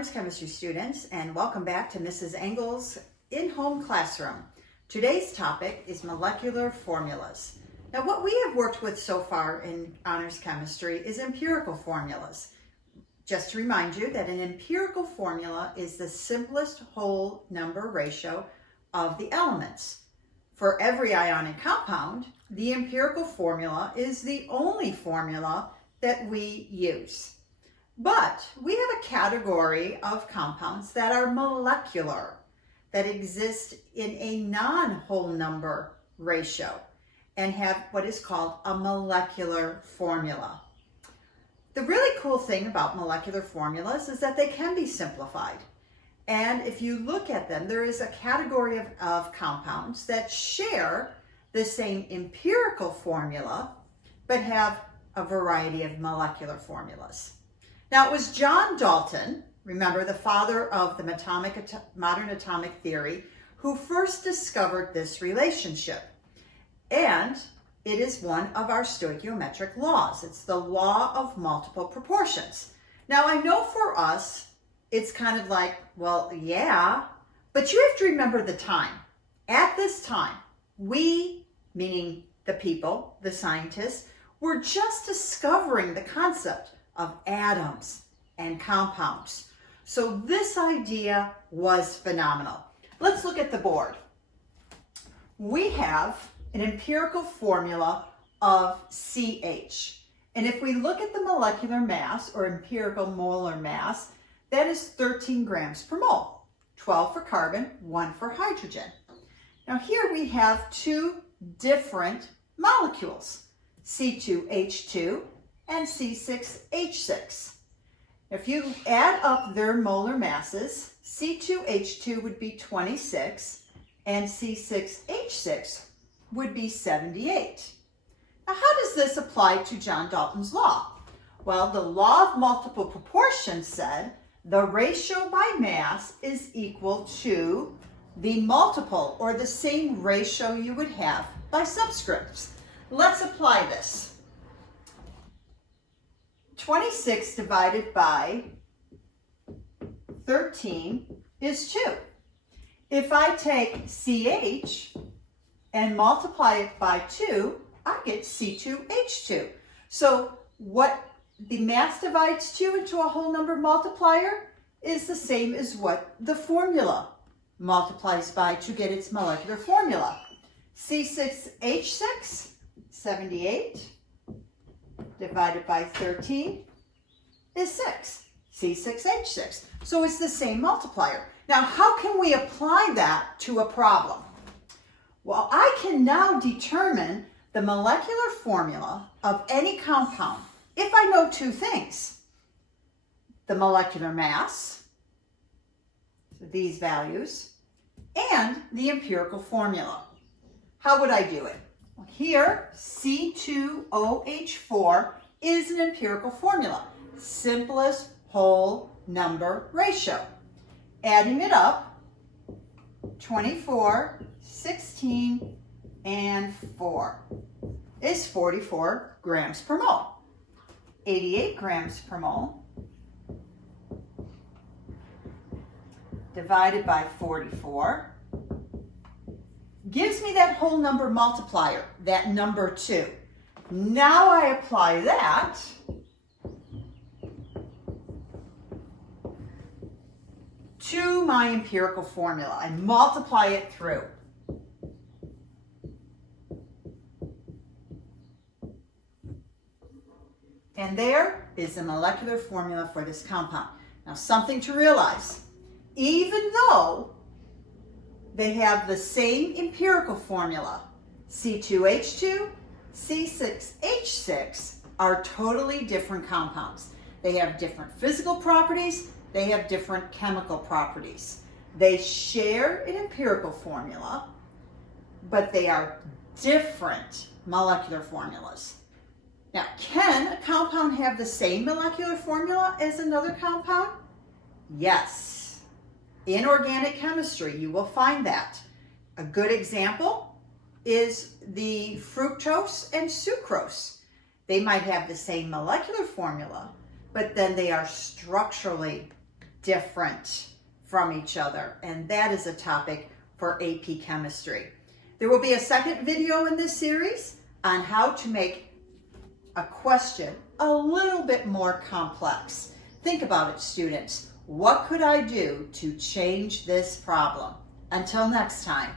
Honors Chemistry students, and welcome back to Mrs. Engel's in-home classroom. Today's topic is molecular formulas. Now, what we have worked with so far in Honors Chemistry is empirical formulas. Just to remind you that an empirical formula is the simplest whole number ratio of the elements. For every ionic compound, the empirical formula is the only formula that we use. But we have a category of compounds that are molecular, that exist in a non-whole number ratio and have what is called a molecular formula. The really cool thing about molecular formulas is that they can be simplified. And if you look at them, there is a category of compounds that share the same empirical formula, but have a variety of molecular formulas. Now, it was John Dalton, remember the father of the modern atomic theory, who first discovered this relationship. And it is one of our stoichiometric laws. It's the law of multiple proportions. Now, I know for us, it's kind of like, well, yeah, but you have to remember the time. At this time, we, meaning the people, the scientists, were just discovering the concept of atoms and compounds. So this idea was phenomenal. Let's look at the board. We have an empirical formula of CH. And if we look at the molecular mass or empirical molar mass, that is 13 grams per mole, 12 for carbon, 1 for hydrogen. Now here we have two different molecules, C2H2 and C6H6. If you add up their molar masses, C2H2 would be 26 and C6H6 would be 78. Now, how does this apply to John Dalton's law? Well, the law of multiple proportions said the ratio by mass is equal to the multiple or the same ratio you would have by subscripts. Let's apply this. 26 divided by 13 is 2. If I take CH and multiply it by 2, I get C2H2. So what the mass divides 2 into a whole number multiplier is the same as what the formula multiplies by to get its molecular formula. C6H6, 78, divided by 13 is 6, C6H6. So it's the same multiplier. Now, how can we apply that to a problem? Well, I can now determine the molecular formula of any compound if I know two things: the molecular mass, these values, and the empirical formula. How would I do it? Well, here, C2OH4 is an empirical formula, simplest whole number ratio. Adding it up, 24, 16, and 4 is 44 grams per mole. 88 grams per mole divided by 44 gives me that whole number multiplier, that number 2. Now I apply that to my empirical formula. I multiply it through. And there is the molecular formula for this compound. Now, something to realize, even though they have the same empirical formula, C2H2, C6H6 are totally different compounds. They have different physical properties, they have different chemical properties. They share an empirical formula, but they are different molecular formulas. Now, can a compound have the same molecular formula as another compound? Yes. In organic chemistry, you will find that. A good example is the fructose and sucrose. They might have the same molecular formula, but then they are structurally different from each other? And that is a topic for AP Chemistry. There will be a second video in this series on how to make a question a little bit more complex. Think about it, students. What could I do to change this problem? Until next time.